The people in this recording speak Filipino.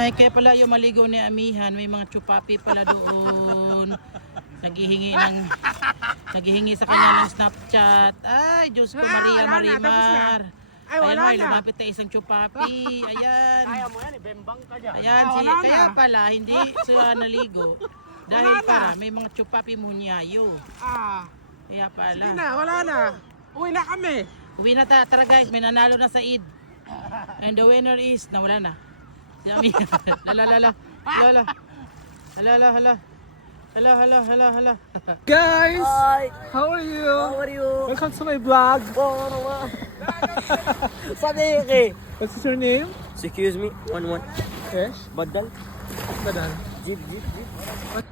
Ay, kaya pala yung maligo ni Amihan, may mga chupapi pala doon. Naghihingi sa kanya ng Snapchat. Ay, Diyos ko, Maria Marimar. Ay, wala Ay, na. lumapit na isang chupapi. Ayan. Kaya mo yan, ibembang ka dyan. Ayan, wala na. kaya pala, hindi sila naligo. Dahil Wala na. para may mga chupapi munyayo. Kaya pala. Sige na, wala na. Uwi na kami. Uwi na ta. Tara guys, may nanalo na sa Eid. And the winner is, nawala na. Si Amihan. Hala. Guys, Hi! how are you? How are you? Welcome to my vlog. Oh, ano ba? Sadiki! What's your name? Excuse me, one. Yes. Badal? Badan. Jeep. What?